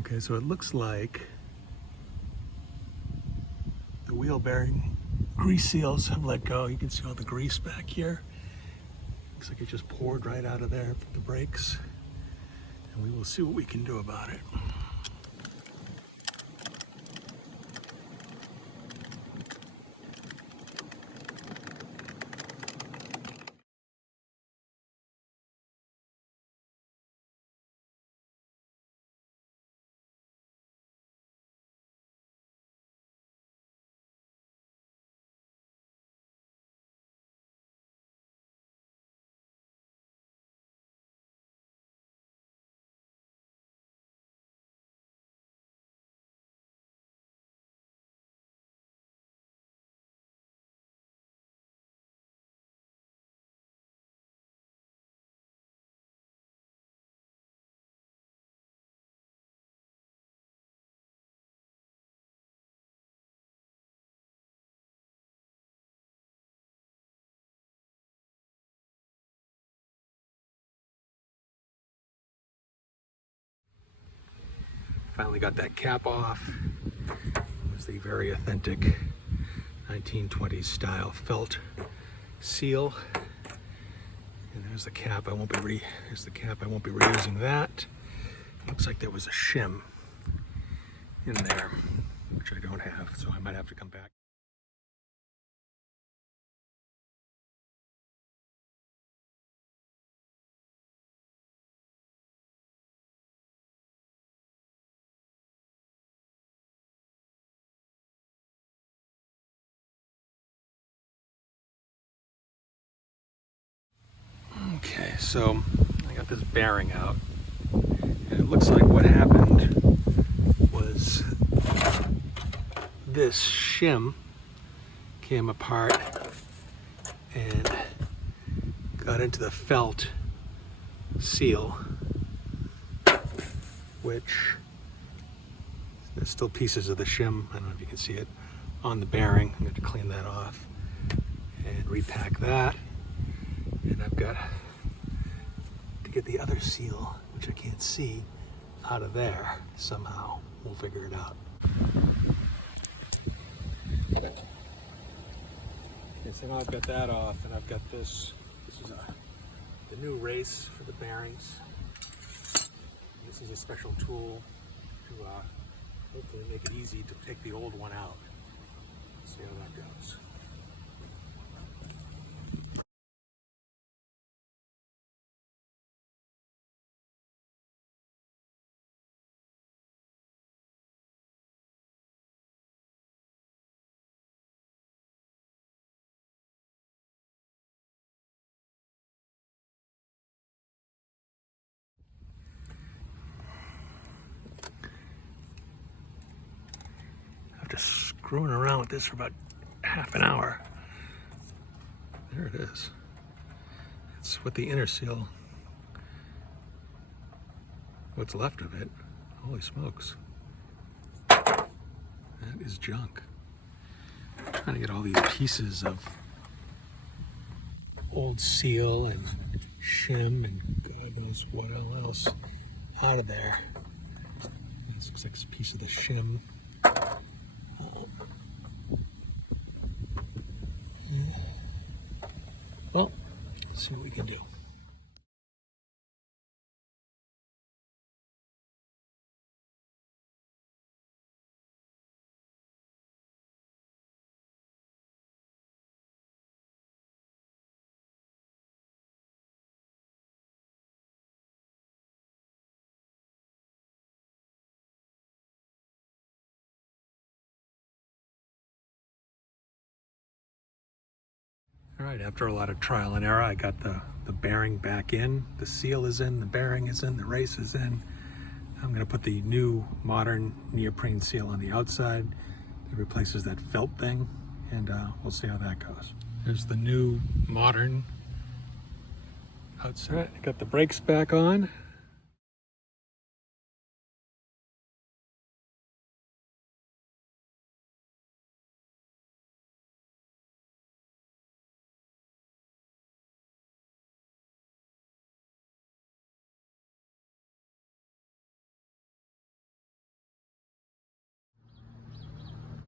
Okay, so it looks like the wheel bearing grease seals have let go. You can see all the grease back here. Looks like it just poured right out of there from the brakes. And we will see what we can do about it. Finally got that cap off. It was the very authentic 1920s style felt seal. And there's the cap. Here's the cap. I won't be reusing that. Looks like there was a shim in there, which I don't have, so I might have to come back. Okay, so I got this bearing out, and it looks like what happened was this shim came apart and got into the felt seal, which there's still pieces of the shim, I don't know if you can see it, on the bearing. I'm going to clean that off and repack that. And I've got to get the other seal, which I can't see, out of there somehow. We'll figure it out. Okay, so now I've got that off, and I've got this. This is the new race for the bearings. This is a special tool to hopefully make it easy to take the old one out. See how that goes. After screwing around with this for about half an hour, there it is. It's with the inner seal, what's left of it. Holy smokes, that is junk. I'm trying to get all these pieces of old seal and shim and God knows what else out of there. This looks like a piece of the shim. Well, let's see what we can do. All right, after a lot of trial and error, I got the bearing back in. The seal is in, the bearing is in, the race is in. I'm gonna put the new modern neoprene seal on the outside. It replaces that felt thing, and we'll see how that goes. There's the new modern outside. All right, I got the brakes back on.